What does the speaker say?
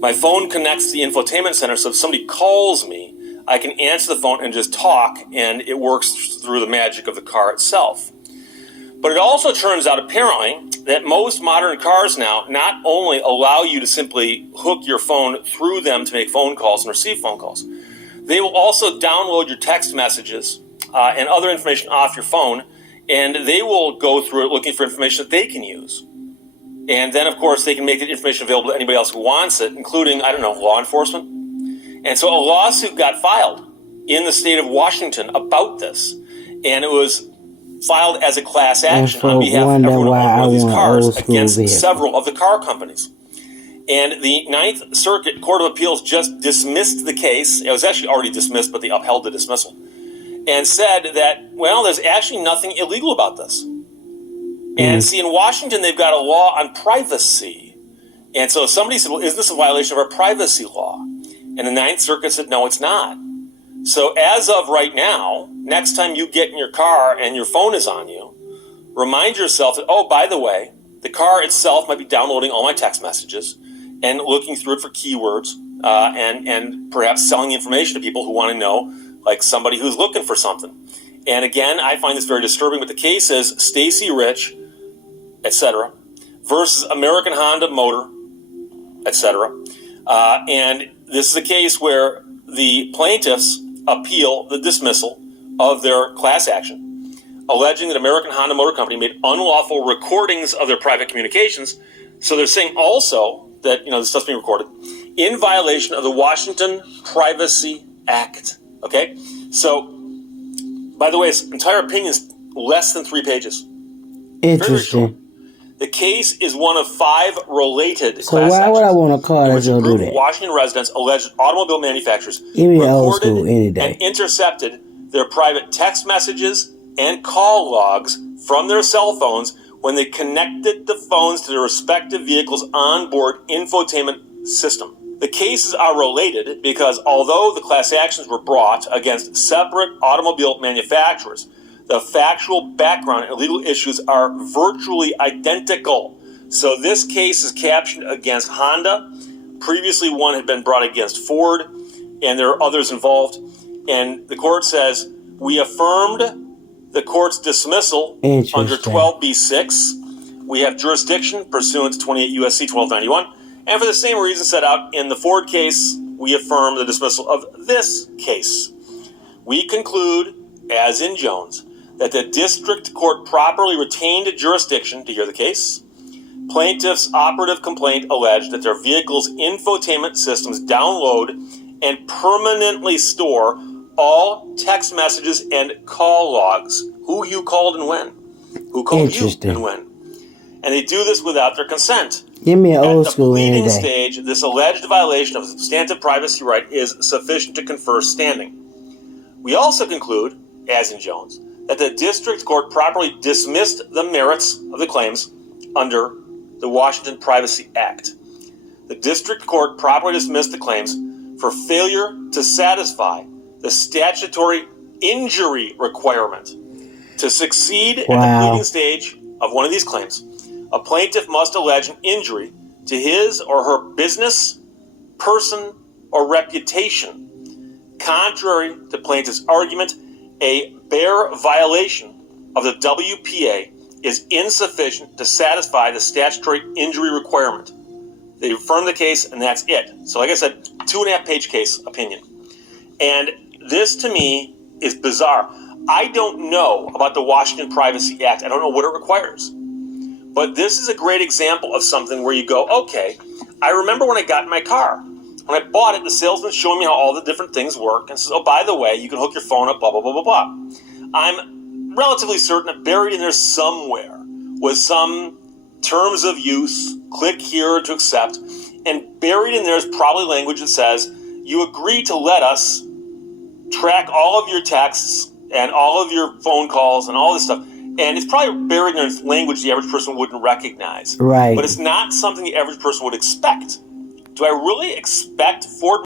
My phone connects to the infotainment center, so if somebody calls me, I can answer the phone and just talk, and it works through the magic of the car itself. But it also turns out, apparently, that most modern cars now not only allow you to simply hook your phone through them to make phone calls and receive phone calls, they will also download your text messages and other information off your phone, and they will go through it looking for information that they can use. And then, of course, they can make that information available to anybody else who wants it, including, law enforcement. And so a lawsuit got filed in the state of Washington about this, and it was filed as a class action on behalf of everyone who owned one of these cars against several of the car companies. And the Ninth Circuit Court of Appeals just dismissed the case. It was actually already dismissed, but they upheld the dismissal and said that, well, there's actually nothing illegal about this. And see, in Washington, they've got a law on privacy. And so somebody said, well, is this a violation of our privacy law? And the Ninth Circuit said, no, it's not. So as of right now, next time you get in your car and your phone is on you, remind yourself that, oh, by the way, the car itself might be downloading all my text messages and looking through it for keywords and perhaps selling information to people who want to know, like somebody who's looking for something. And again, I find this very disturbing, but the case is Stacy Rich, etc., versus American Honda Motor, etc. And this is a case where the plaintiffs appeal the dismissal of their class action, alleging that American Honda Motor Company made unlawful recordings of their private communications. So they're saying also that, this stuff's being recorded in violation of the Washington Privacy Act. Okay? So, by the way, his entire opinion is less than 3 pages. Interesting. The case is one of 5 related class actions. So why would I want a car that's going to do that? Washington residents alleged automobile manufacturers recorded and intercepted their private text messages and call logs from their cell phones when they connected the phones to their respective vehicles' onboard infotainment system. The cases are related because although the class actions were brought against separate automobile manufacturers, the factual background and legal issues are virtually identical. So this case is captioned against Honda. Previously, one had been brought against Ford, and there are others involved. And the court says, we affirmed the court's dismissal under 12b-6. We have jurisdiction pursuant to 28 U.S.C. 1291. And for the same reason set out in the Ford case, we affirm the dismissal of this case. We conclude, as in Jones, that the district court properly retained jurisdiction to hear the case. Plaintiff's operative complaint alleged that their vehicle's infotainment systems download and permanently store all text messages and call logs. Who you called and when. Who called you and when. And they do this without their consent. Give me an old school any day. At the pleading stage, this alleged violation of a substantive privacy right is sufficient to confer standing. We also conclude, as in Jones, that the district court properly dismissed the merits of the claims under the Washington Privacy Act. The district court properly dismissed the claims for failure to satisfy the statutory injury requirement. To succeed at the pleading stage of one of these claims, a plaintiff must allege an injury to his or her business, person, or reputation. Contrary to plaintiff's argument, a bare violation of the WPA is insufficient to satisfy the statutory injury requirement. They affirm the case, and that's it. So like I said, 2.5-page case opinion. And this, to me, is bizarre. I don't know about the Washington Privacy Act. I don't know what it requires. But this is a great example of something where you go, okay, I remember when I got in my car. When I bought it, the salesman showed me how all the different things work and says, oh, by the way, you can hook your phone up, blah, blah, blah, blah, blah. I'm relatively certain that buried in there somewhere was some terms of use, click here to accept, and buried in there is probably language that says, you agree to let us track all of your texts and all of your phone calls and all this stuff. And it's probably buried in there language the average person wouldn't recognize. Right. But it's not something the average person would expect. Do I really expect Ford